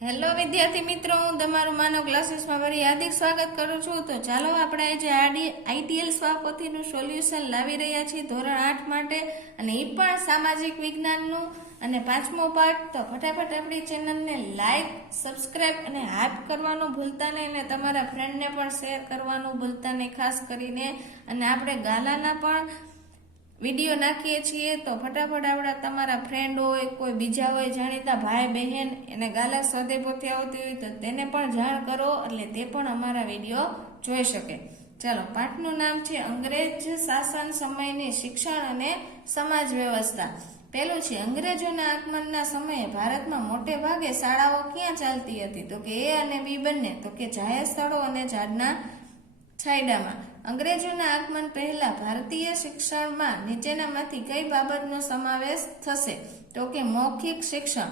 Hello વિદ્યાર્થી મિત્રો, હું તમારું માનવ ક્લાસીસમાં ફરી હાર્દિક સ્વાગત કરું છું। તો ચાલો આપણે આજે આઈટીએલ સ્વાપોથીનું સોલ્યુશન લાવી રહ્યા છીએ ધોરણ 8 માટે, અને એ પણ સામાજિક વિજ્ઞાનનું અને 5મો પાર્ટ। તો ફટાફટ આપણી ચેનલને લાઈક, સબસ્ક્રાઇબ અને હાઈપ કરવાનું ભૂલતા નહીં, અને તમારા ફ્રેન્ડને પણ શેર કરવાનું ભૂલતા નહીં ખાસ કરીને। અને આપણે ગાલાના પણ વિડીયો નાખીએ છીએ, તો ફટાફટ આપણા તમારા ફ્રેન્ડ હોય, કોઈ બીજા હોય જાણીતા ભાઈ બહેન, એને ગાલા સ્વાધ્યાય પોથી આવતી હોય તો તેને પણ જાણ કરો, એટલે તે પણ અમારા વિડીયો જોઈ શકે। ચાલો, પાઠનું નામ છે અંગ્રેજ શાસન સમયની શિક્ષણ અને સમાજ વ્યવસ્થા। પહેલું છે, અંગ્રેજોના આગમનના સમયે ભારતમાં મોટે ભાગે શાળાઓ ક્યાં ચાલતી હતી? તો કે એ અને બી બંને, તો કે જાહેર સ્થળો અને ઝાડના છાંયડામાં। અંગ્રેજોના આગમન પહેલા ભારતીય શિક્ષણમાં નીચેનામાંથી કઈ બાબતનો સમાવેશ થશે? તો કે મૌખિક શિક્ષણ।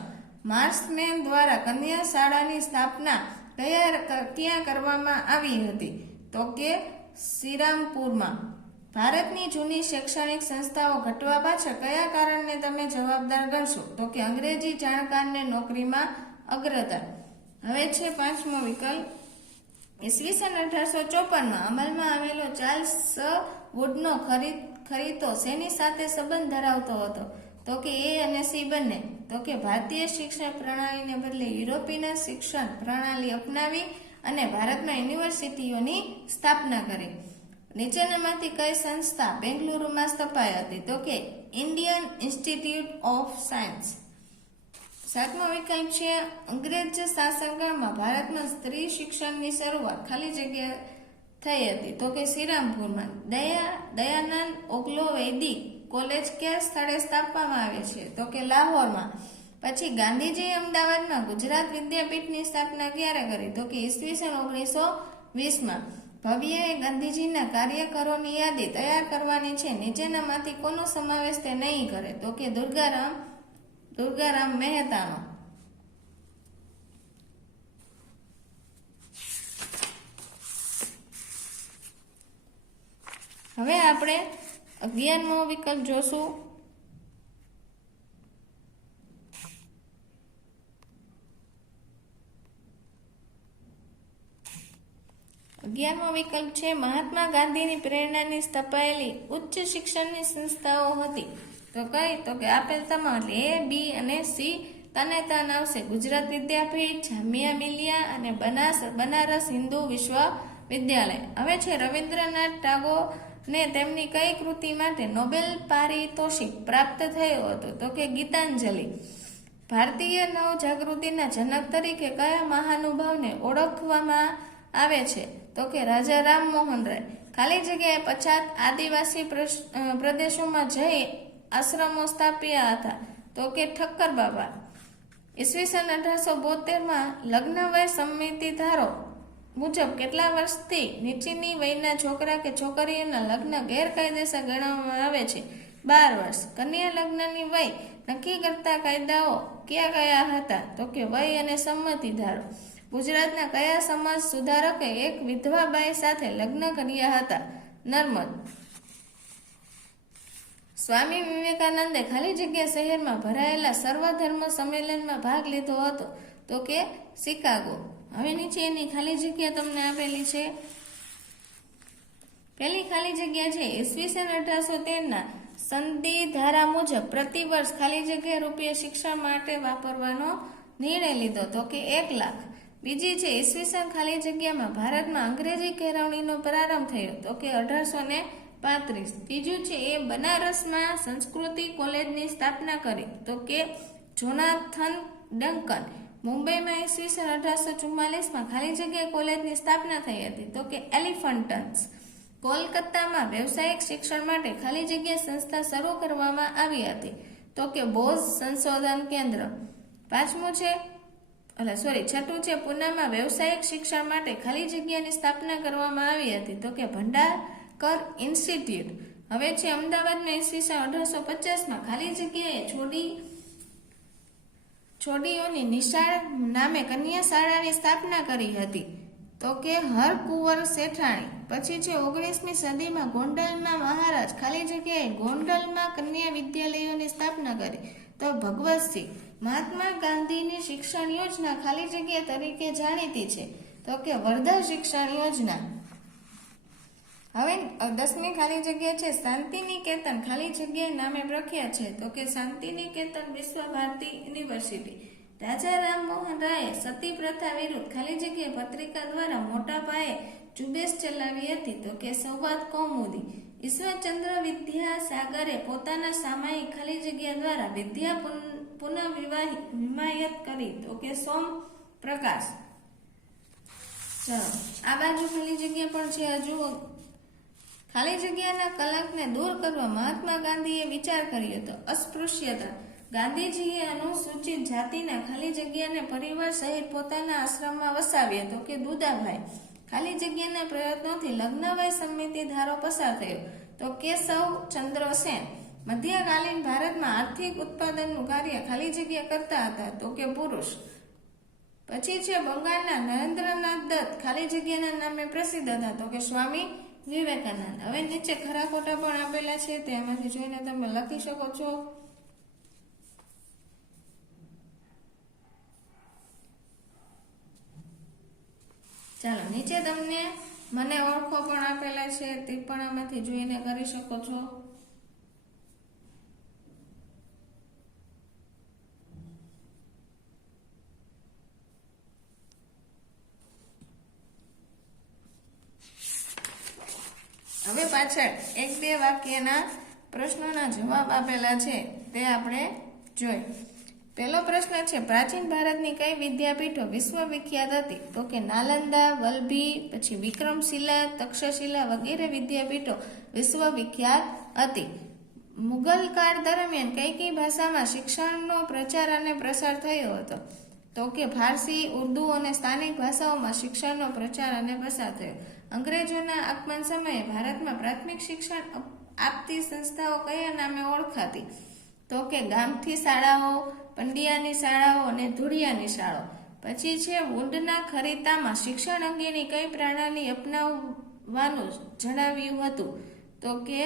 માર્ક્સમેન દ્વારા કન્યા શાળાની સ્થાપના ક્યાં કરવામાં આવી હતી? તો કે શ્રીરામપુરમાં। ભારતની જૂની શૈક્ષણિક સંસ્થાઓ ઘટવા પાછળ કયા કારણને તમે જવાબદાર ગણશો? તો કે અંગ્રેજી જાણકારને નોકરીમાં અગ્રતા। હવે છે 5મો વિકલ્પ, ઈસવીસન 1854માં અમલમાં આવેલો ચાર્લ્સ વુડનો ખરીતો શેની સાથે સંબંધ ધરાવતો હતો? તો કે એ અને સી બંને, તો કે ભારતીય શિક્ષણ પ્રણાલીને બદલે યુરોપીય શિક્ષણ પ્રણાલી અપનાવી અને ભારતમાં યુનિવર્સિટીઓની સ્થાપના કરી। નીચેનામાંથી કઈ સંસ્થા બેંગલુરુમાં સ્થપાઈ હતી? તો કે ઇન્ડિયન ઇન્સ્ટિટ્યૂટ ઓફ સાયન્સ। 7મો વિકલ્પ છે, અંગ્રેજ શાસનકાળમાં ભારતમાં સ્ત્રી શિક્ષણની શરૂઆત ખાલી જગ્યા થઈ હતી? તો કે શ્રીરામપુરમાં। દયાનંદ ઓગ્લો વૈદિક કોલેજ કયા સ્થળે સ્થાપવામાં આવે છે? તો કે લાહોરમાં। પછી ગાંધીજીએ અમદાવાદમાં ગુજરાત વિદ્યાપીઠની સ્થાપના ક્યારે કરી? તો કે ઈસવીસન 1920માં। ભવ્યએ ગાંધીજીના કાર્યકરોની યાદી તૈયાર કરવાની છે, નીચેનામાંથી કોનો સમાવેશ તે નહીં કરે? તો કે દુર્ગારામ મહેતાનો। હવે આપણે 11મો વિકલ્પ જોશું। 11મો વિકલ્પ છે, મહાત્મા ગાંધીની પ્રેરણાની સ્થપાયેલી ઉચ્ચ શિક્ષણની સંસ્થાઓ હતી? તો કઈ? તો કે આપેલ તમામ, એટલે એ, બી અને સી તને તન આવશે। ગુજરાત વિદ્યાપીઠ, જામિયા મિલિયા અને બનારસ હિન્દુ વિશ્વવિદ્યાલય। હવે છે, રવિન્દ્રનાથ ટાગોરને તેમની કઈ કૃતિ માટે નોબેલ પારિતોષિક પ્રાપ્ત થયો હતો? તો કે ગીતાંજલિ। ભારતીય નવજાગૃતિના જનક તરીકે કયા મહાનુભાવને ઓળખવામાં આવે છે? તો કે રાજા રામમોહન રાય। ખાલી જગ્યાએ પછાત આદિવાસી પ્રદેશોમાં જઈ આશ્રમો સ્થાપ્યા હતા? તો કે ઠક્કર બાબા। ઈસવીસન 1872માં લગ્ન વય સંમતિ ધારો મુજબ કેટલા વર્ષથી નીચેની વયના છોકરા કે છોકરીઓના લગ્ન ગેરકાયદેસર ગણવામાં આવે છે? 12 વર્ષ। કન્યા લગ્નની વય નક્કી કરતા કાયદાઓ કયા કયા હતા? તો કે વય અને સંમતિ ધારો। ગુજરાતના કયા સમાજ સુધારકે એક વિધવા બાઈ સાથે લગ્ન કર્યા હતા? નર્મદ। સ્વામી વિવેકાનંદે ખાલી જગ્યા શહેરમાં ભરાયેલા સર્વધર્મ સંમેલનમાં ભાગ લીધો હતો? તો કે શિકાગો। હવે નીચે એની ખાલી જગ્યા તમને આપેલી છે। પહેલી ખાલી જગ્યા છે, ઈસવીસન 1813ના સંધિ ધારા મુજબ પ્રતિ વર્ષ ખાલી જગ્યા રૂપિયા શિક્ષણ માટે વાપરવાનો નિર્ણય લીધો? તો કે 1 લાખ। બીજી છે, ઈસવીસન ખાલી જગ્યામાં ભારતમાં અંગ્રેજી કેળવણીનો પ્રારંભ થયો? તો કે 1835। ત્રીજું છે, એ બનારસમાં સંસ્કૃતિ કોલેજની સ્થાપના કરી? તો કે જોનાથન ડંકન। મુંબઈમાં ઈસવીસન 1844માં ખાલી જગ્યા કોલેજની સ્થાપના થઈ હતી? તો કે એલિફન્ટન્સ। કોલકાતામાં વ્યવસાયિક શિક્ષણ માટે ખાલી જગ્યા સંસ્થા શરૂ કરવામાં આવી હતી? તો કે બોઝ સંશોધન કેન્દ્ર। છઠ્ઠું છે, પૂનામાં વ્યવસાયિક શિક્ષણ માટે ખાલી જગ્યાની સ્થાપના કરવામાં આવી હતી? તો કે ભંડારકર ઇન્સ્ટિટ્યૂટ। હવે છે, અમદાવાદમાં ઈસવીસન 1850માં ખાલી જગ્યાએ છોડીઓની નિશાળ નામે કન્યા શાળાની સ્થાપના કરી હતી? તો કે હરકુંવર શેઠાણી. પછી છે 19મી સદીમાં ગોંડલમાં મહારાજ ખાલી જગ્યાએ ગોંડલમાં કન્યા વિદ્યાલયોની સ્થાપના કરી. તો ભગવતસિંહ. મહાત્મા ગાંધીની શિક્ષણ યોજના ખાલી જગ્યા તરીકે જાણીતી છે. તો કે વર્ધા શિક્ષણ યોજના. હવે 10મી ખાલી જગ્યા છે શાંતિનિકેતન ખાલી જગ્યાએ નામે પ્રખ્યાત છે. તો કે શાંતિનિકેતન વિશ્વ ભારતી યુનિવર્સિટી. રાજા રામમોહન રાયે સતી પ્રથા વિરુદ્ધ ખાલી જગ્યાએ પત્રિકા દ્વારા મોટા પાયે ઝુંબેશ ચલાવી હતી. તો કે સંવાદ કૌમુદી. ઈશ્વરચંદ્ર વિદ્યાસાગરે પોતાના સામાયિક ખાલી જગ્યા દ્વારા વિદ્યા પુનઃ કરી. તો કે સોમ પ્રકાશ. ચલો આ બાજુ ખાલી જગ્યા પણ છે. હજુ ખાલી જગ્યાના કલંકને દૂર કરવા મહાત્મા ગાંધીએ વિચાર કર્યો હતો. અસ્પૃશ્યતા. ગાંધીજીએ અનુસૂચિત જાતિના ખાલી જગ્યાને પરિવાર સહિત પોતાના આશ્રમમાં વસાવ્યા. તો કે દુદાભાઈ. ખાલી જગ્યાના પ્રયત્નોથી લગ્નવય સંમતિ ધારો પસાર થયો. તો કેશવ ચંદ્ર સેન. મધ્યકાલીન ભારતમાં આર્થિક ઉત્પાદનનું કાર્ય ખાલી જગ્યા કરતા હતા. તો કે પુરુષ. પછી છે બંગાળના નરેન્દ્રનાથ દત્ત ખાલી જગ્યાના નામે પ્રસિદ્ધ હતા. તો કે સ્વામી વિવેકાનંદ. હવે નીચે ખરા ખોટા પણ આપેલા છે, તેમાંથી જોઈને તમે લખી શકો છો. ચાલો નીચે તમને મને ઓળખો પણ આપેલા છે, તે પણ આમાંથી જોઈને કરી શકો છો. હવે પાછળ 1-2 વાક્યના પ્રશ્નોના જવાબ આપેલા છે, તે આપણે જોઈ. પહેલો પ્રશ્ન છે પ્રાચીન ભારતની કઈ વિદ્યાપીઠો વિશ્વવિખ્યાત હતી? તો કે નાલંદા, વલ્લભી, પછી વિક્રમશિલા, તક્ષશિલા વગેરે વિદ્યાપીઠો વિશ્વવિખ્યાત હતી. મુગલ કાળ દરમિયાન કઈ ભાષામાં શિક્ષણનો પ્રચાર અને પ્રસાર થયો હતો? તો કે ફારસી, ઉર્દુ અને સ્થાનિક ભાષાઓમાં શિક્ષણનો પ્રચાર અને પ્રસાર થયો. અંગ્રેજોના આગમન સમયે ભારતમાં પ્રાથમિક શિક્ષણ આપતી સંસ્થાઓ કયા નામે ઓળખાતી? તો કે ગામઠી શાળાઓ, પંડિયાની શાળાઓ અને ધુળિયાની શાળાઓ. પછી છે વુડના ખરીતામાં શિક્ષણ અંગેની કઈ પ્રણાલી અપનાવવાનું જણાવ્યું હતું? તો કે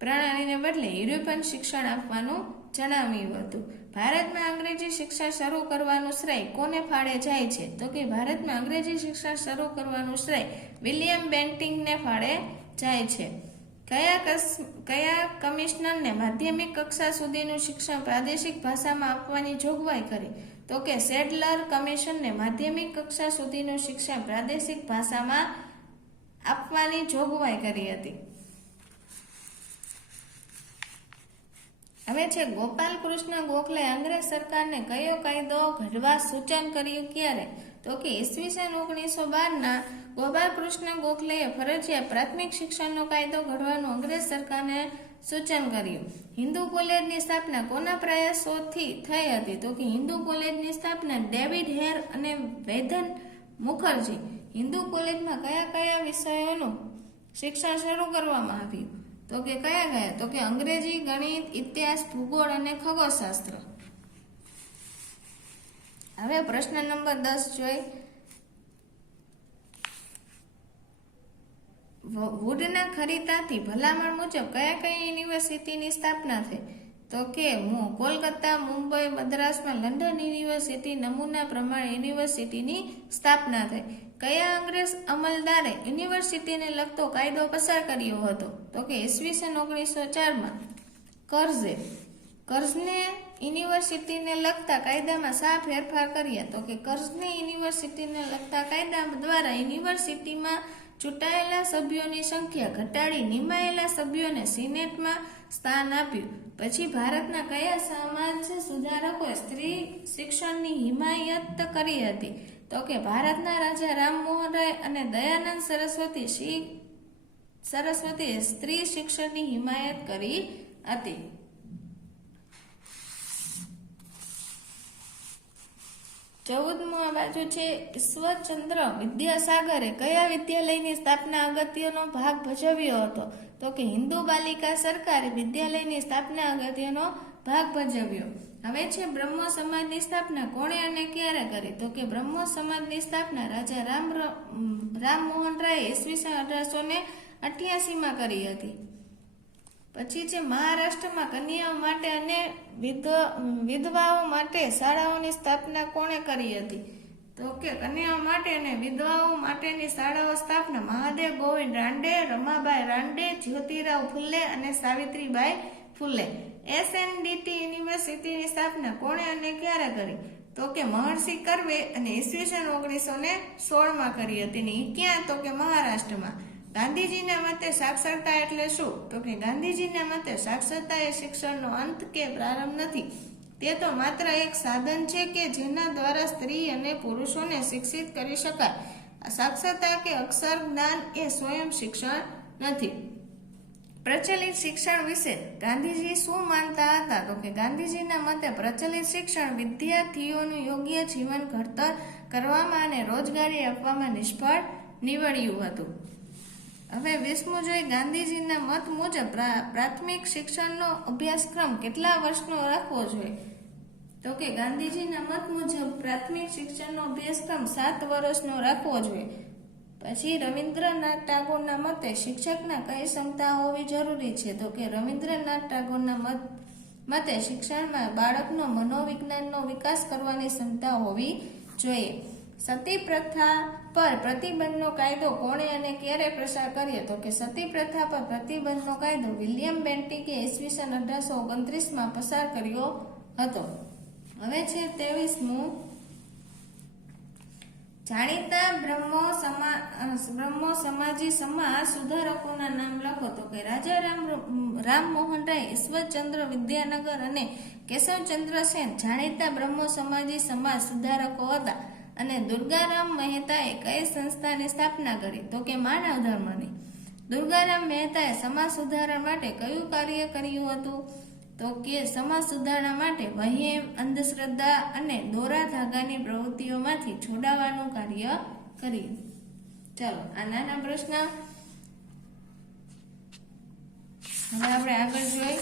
પ્રણાલીને બદલે યુરોપિયન શિક્ષણ આપવાનું જણાવ્યું હતું. ભારતમાં અંગ્રેજી શિક્ષણ શરૂ કરવાનું શ્રેય કોને ફાળે જાય છે? તો કે ભારતમાં અંગ્રેજી શિક્ષણ શરૂ કરવાનું શ્રેય વિલિયમ બેન્ટિંગને ફાળે જાય છે. કયા કમિશનરને માધ્યમિક કક્ષા સુધીનું શિક્ષણ પ્રાદેશિક ભાષામાં આપવાની જોગવાઈ કરી? તો કે સેડલર કમિશનને માધ્યમિક કક્ષા સુધીનું શિક્ષણ પ્રાદેશિક ભાષામાં આપવાની જોગવાઈ કરી હતી. હવે છે ગોપાલ કૃષ્ણ ગોખલે અંગ્રેજ સરકારને કયો કાયદો ઘડવા સૂચન કર્યું ક્યારે? તો કે ઈસવીસન 1912 ગોપાલ કૃષ્ણ ગોખલેએ ફરજિયાત પ્રાથમિક શિક્ષણનો કાયદો ઘડવાનું અંગ્રેજ સરકારને સૂચન કર્યું. હિન્દુ કોલેજની સ્થાપના કોના પ્રયાસોથી થઈ હતી? તો કે હિન્દુ કોલેજની સ્થાપના ડેવિડ હેર અને વેધન મુખર્જી. હિન્દુ કોલેજમાં કયા વિષયોનું શિક્ષણ શરૂ કરવામાં આવ્યું? તો કે કયા? તો કે અંગ્રેજી, ગણિત, ઇતિહાસ, ભૂગોળ અને ખગોળશાસ્ત્ર. હવે પ્રશ્ન નંબર 10 જોઈ. વુડના ખરીતાથી ભલામણ મુજબ કયા યુનિવર્સિટીની સ્થાપના થઈ? તો કે કોલકાતા, મુંબઈ, મદ્રાસમાં લંડન યુનિવર્સિટી નમૂના પ્રમાણે યુનિવર્સિટીની સ્થાપના થઈ. કયા અંગ્રેજ અમલદારે યુનિવર્સિટીને લગતો કાયદો પસાર કર્યો હતો? તો કે ઈસવીસન 1904 કર્ઝને યુનિવર્સિટીને લગતા કાયદામાં શા ફેરફાર કર્યા? તો કે કર્ઝને યુનિવર્સિટીને લગતા કાયદા દ્વારા યુનિવર્સિટીમાં ચૂંટાયેલા સભ્યોની સંખ્યા ઘટાડી નિમાયેલા સભ્યોને સિનેટમાં સ્થાન આપ્યું. પછી ભારતના કયા સમાજ સુધારકોએ સ્ત્રી શિક્ષણની હિમાયત કરી હતી? તો કે ભારતના રાજા રામમોહન રાય અને દયાનંદ સરસ્વતીએ સ્ત્રી શિક્ષણની હિમાયત કરી હતી. ચૌદમું આ બાજુ છે ઈશ્વરચંદ્ર વિદ્યાસાગરે કયા વિદ્યાલયની સ્થાપના અગત્યનો ભાગ ભજવ્યો હતો? તો કે હિન્દુ બાલિકા સરકારી વિદ્યાલયની સ્થાપના અગત્યનો ભાગ ભજવ્યો. હવે છે બ્રહ્મ સમાજની સ્થાપના કોણે અને ક્યારે કરી? તો કે બ્રહ્મ સમાજની સ્થાપના રાજા રામમોહન રાય ઈસવીસન 1888 કરી હતી. પછી છે મહારાષ્ટ્રમાં કન્યાઓ માટે અને વિધવાઓ માટે શાળાઓની સ્થાપના કોણે કરી હતી? તો કે કન્યાઓ માટે અને વિધવાઓ માટેની શાળાઓ સ્થાપના મહાદેવ ગોવિંદ રાનડે, રમાબાઈ રાનડે, જ્યોતિરાવ ફુલે અને સાવિત્રીબાઈ ફુલે. SNDT યુનિવર્સિટીની સ્થાપના કોણે અને ક્યારે કરી? તો કે મહર્ષિ કર્વે અને ઈસવીસન 1916 કરી હતી. ને ક્યાં? તો કે મહારાષ્ટ્રમાં. ગાંધીજીના મતે સાક્ષરતા એટલે શું? તો કે ગાંધીજીના મતે સાક્ષરતા એ શિક્ષણનો અંત કે પ્રારંભ નથી. તે તો માત્ર એક સાધન છે કે જેના દ્વારા સ્ત્રી અને પુરુષોને શિક્ષિત કરી શકાય. સાક્ષરતા કે અક્ષર જ્ઞાન એ સ્વયં શિક્ષણ નથી. પ્રચલિત શિક્ષણ વિશે ગાંધીજી શું માનતા હતા? તો કે ગાંધીજીના મતે પ્રચલિત શિક્ષણ વિદ્યાર્થીઓનું યોગ્ય જીવન ઘડતર કરવામાં અને રોજગારી આપવામાં નિષ્ફળ નીવડ્યું હતું. હવે 20મું જોઈએ, ગાંધીજીના મત મુજબ પ્રાથમિક શિક્ષણનો અભ્યાસક્રમ કેટલા વર્ષનો રાખવો જોઈએ? તો કે ગાંધીજીના મત મુજબ પ્રાથમિક શિક્ષણનો અભ્યાસક્રમ 7 વર્ષનો રાખવો જોઈએ. પછી રવિન્દ્રનાથ ટાગોરના મતે શિક્ષકના કઈ ક્ષમતા હોવી જરૂરી છે? તો કે રવિન્દ્રનાથ ટાગોરના મતે શિક્ષણમાં બાળકનો મનોવિજ્ઞાનનો વિકાસ કરવાની ક્ષમતા હોવી જોઈએ. સતી પ્રથા પર પ્રતિબંધનો કાયદો કોણે અને ક્યારે પસાર કર્યો? તો કે સતી પ્રથા પર પ્રતિબંધનો કાયદો વિલિયમ બેન્ટિકે ઈસવીસન 1829 પસાર કર્યો હતો. હવે છે 23મું, જાણીતા બ્રહ્મો સમાજી સમાજ સુધારકોના નામ લખો. તો કે રાજા રામમોહન રાય, ઈશ્વરચંદ્ર વિદ્યાનગર અને કેશવચંદ્ર સેન જાણીતા બ્રહ્મો સમાજી સમાજ સુધારકો હતા. અને દુર્ગારામ મહેતાએ કઈ સંસ્થાની સ્થાપના કરી? તો કે માનવ ધર્મની. દુર્ગારામ મહેતાએ સમાજ સુધારણા માટે કયું કાર્ય કર્યું હતું? તો કે સમાજ સુધારણા માટે વહેમ, અંધશ્રદ્ધા અને દોરા ધાગાની પ્રવૃત્તિઓમાંથી છોડાવવાનું કાર્ય કર્યું. ચાલો આ નાના પ્રશ્ન હવે આપણે આગળ જોઈ.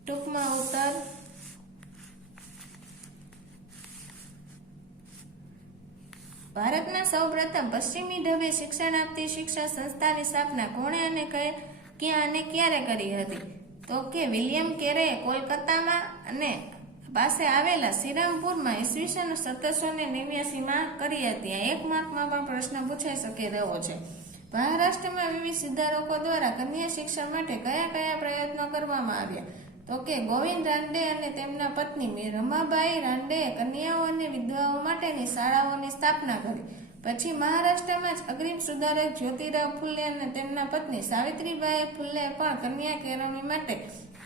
ટૂંકમાં ઉત્તર. ભારતના સૌપ્રથમ પશ્ચિમી ઢબે શિક્ષણ આપતી શિક્ષા સંસ્થાની સ્થાપના કોણે અને ક્યાં અને ક્યારે કરી હતી? તો કે વિલિયમ કેરેએ કોલકાતામાં અને પાસે આવેલા શ્રીરામપુરમાં ઈસવીસન 1789 કરી હતી. આ 1 માર્કમાં પણ પ્રશ્ન પૂછાઈ શકે તેવો છે. મહારાષ્ટ્રમાં વિવિધ સુધારકો દ્વારા કન્યા શિક્ષણ માટે કયા કયા પ્રયત્નો કરવામાં આવ્યા? તો કે ગોવિંદ રાનડે અને તેમના પત્ની રમાબાઈ રાનડેએ કન્યાઓ અને વિધવાઓ માટેની શાળાઓની સ્થાપના કરી. પછી મહારાષ્ટ્રમાં જ અગ્રીમ સુધારક જ્યોતિરાવ ફુલે અને તેમના પત્ની સાવિત્રીબાઈ ફુલે પણ કન્યા કેળવણી માટે,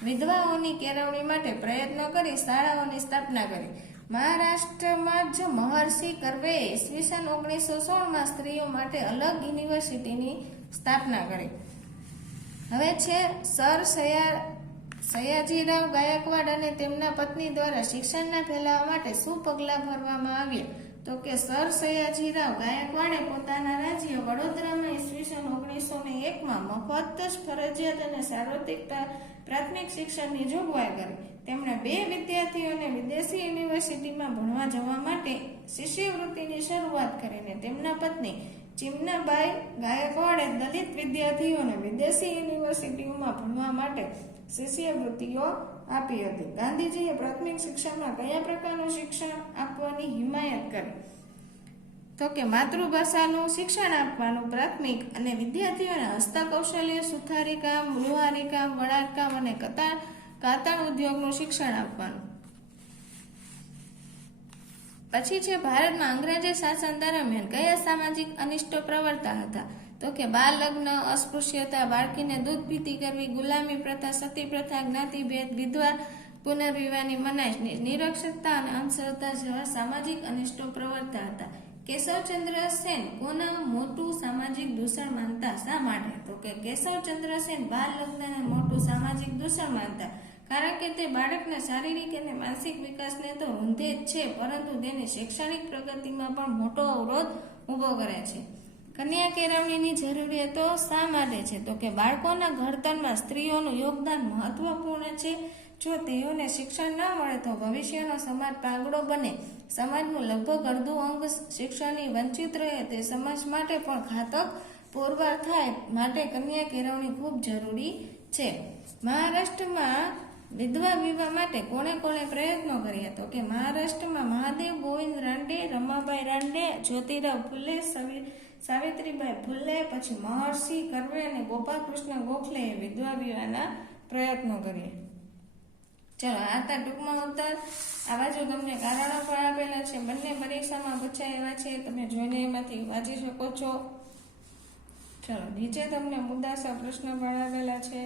વિધવાઓની કેળવણી માટે પ્રયત્નો કરી શાળાઓની સ્થાપના કરી. મહારાષ્ટ્રમાં જ મહર્ષિ કર્વેએ ઈસવીસન 1916 સ્ત્રીઓ માટે અલગ યુનિવર્સિટીની સ્થાપના કરી. હવે છે સર સયાજીરાવ ગાયકવાડ અને તેમના પત્ની દ્વારા શિક્ષણના ફેલાવા માટે શું પગલાં ભરવામાં આવ્યા? તો કે સર સયાજીરાવ ગાયકવાડે પોતાના રાજ્ય વડોદરામાં ઈસવીસન 1901 મફત, ફરજિયાત અને સાર્વત્રિક પ્રાથમિક શિક્ષણની જોગવાઈ કરી. તેમણે 2 વિદ્યાર્થીઓને વિદેશી યુનિવર્સિટીમાં ભણવા જવા માટે શિષ્યવૃત્તિની શરૂઆત કરીને તેમના પત્ની ચિમનાબાઈ ગાયકવાડે દલિત વિદ્યાર્થીઓને વિદેશી યુનિવર્સિટીઓમાં ભણવા માટે શિષ્યવૃત્તિઓ આપી હતી. ગાંધીજીએ પ્રાથમિક શિક્ષણમાં કયા પ્રકારનું શિક્ષણ આપવાની હિમાયત કરી? તો કે માતૃભાષાનું શિક્ષણ આપવાનું પ્રાથમિક અને વિદ્યાર્થીઓને હસ્તકૌશલ્ય, સુથારી કામ, લુહારી કામ, વણાટકામ અને કાતણ ઉદ્યોગનું શિક્ષણ આપવાનું. પછી છે ભારતમાં અંગ્રેજી શાસન દરમિયાન કયા સામાજિક અનિષ્ટો પ્રવર્તા હતા? તો કે બાળ લગ્ન, અસ્પૃશ્યતા, બાળકીને દૂધ પીતી કરવી, ગુલામી પ્રથા, સતી પ્રથા, જ્ઞાતિભેદ, વિધવા પુનર્વિવાહની મનાઈ, નિરક્ષરતા અને અંધશ્રદ્ધા જેવા સામાજિક અનિષ્ટો પ્રવર્તા હતા. કેશવચંદ્ર સેન કોના મોટું સામાજિક દૂષણ માનતા? શા માટે? તો કે કેશવચંદ્ર સેન બાળ લગ્નને મોટું સામાજિક દૂષણ માનતા કારણ કે તે બાળકના શારીરિક અને માનસિક વિકાસને તો રૂંધે જ છે, પરંતુ તેની શૈક્ષણિક પ્રગતિમાં પણ મોટો અવરોધ ઊભો કરે છે. કન્યા કેળવણીની જરૂરિયાતો શા માટે છે? તો કે બાળકોના ઘડતરમાં સ્ત્રીઓનું યોગદાન મહત્વપૂર્ણ છે. જો તેઓને શિક્ષણ ન મળે તો ભવિષ્યનો સમાજ પાંગડો બને. સમાજનું લગભગ અડધું અંગ શિક્ષણથી વંચિત રહે તે સમાજ માટે પણ ઘાતક પુરવાર થાય. માટે કન્યા કેળવણી ખૂબ જરૂરી છે. મહારાષ્ટ્રમાં વિધવા વિવાહ માટે કોણે પ્રયત્નો કર્યા? તો કે મહારાષ્ટ્રમાં મહાદેવ ગોવિંદ રાનડે, રમાબાઈ રાનડે, જ્યોતિરાવ ફુલે, સાવિત્રીબાઈ ફુલે, પછી મહર્ષિ કર્વે અને ગોપાલકૃષ્ણ ગોખલેએ વિધવા વિવાહના પ્રયત્નો કર્યા. ચલો આ હતા ટૂંકમાં ઉત્તર. આ બાજુ તમને કારણો પણ આપેલા છે. બંને પરીક્ષામાં પૂછાય એવા છે. તમે જોઈને એમાંથી વાંચી શકો છો. ચલો નીચે તમને મુદ્દાસર પ્રશ્ન પણ આપેલા છે.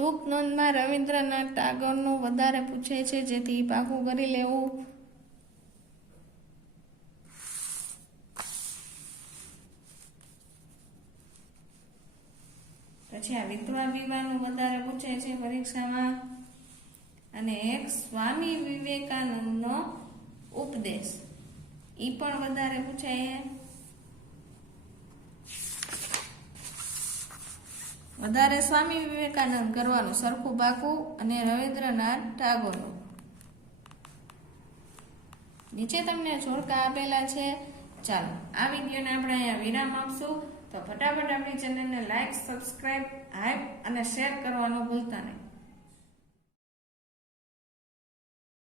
ટૂંક નોંધમાં રવિન્દ્રનાથ ટાગોરનું વધારે પૂછે છે, જેથી પાકું કરી લેવું. પછી આ વિધવા વિવાહનું વધારે પૂછે છે પરીક્ષામાં. અને એક સ્વામી વિવેકાનંદનો ઉપદેશ ઈ પણ વધારે પૂછાય. વધારે સ્વામી વિવેકાનંદ કરવાનું સરખું પાકું અને રવિન્દ્રનાથ ટાગોરનું. નીચે તમને જોડકા આપેલા છે. ચાલો આ વિડીયોને આપણે અહીંયા વિરામ આપશું. તો ફટાફટ આપણી ચેનલને લાઈક, સબસ્ક્રાઇબ, હાઈપ અને શેર કરવાનું ભૂલતા નહીં.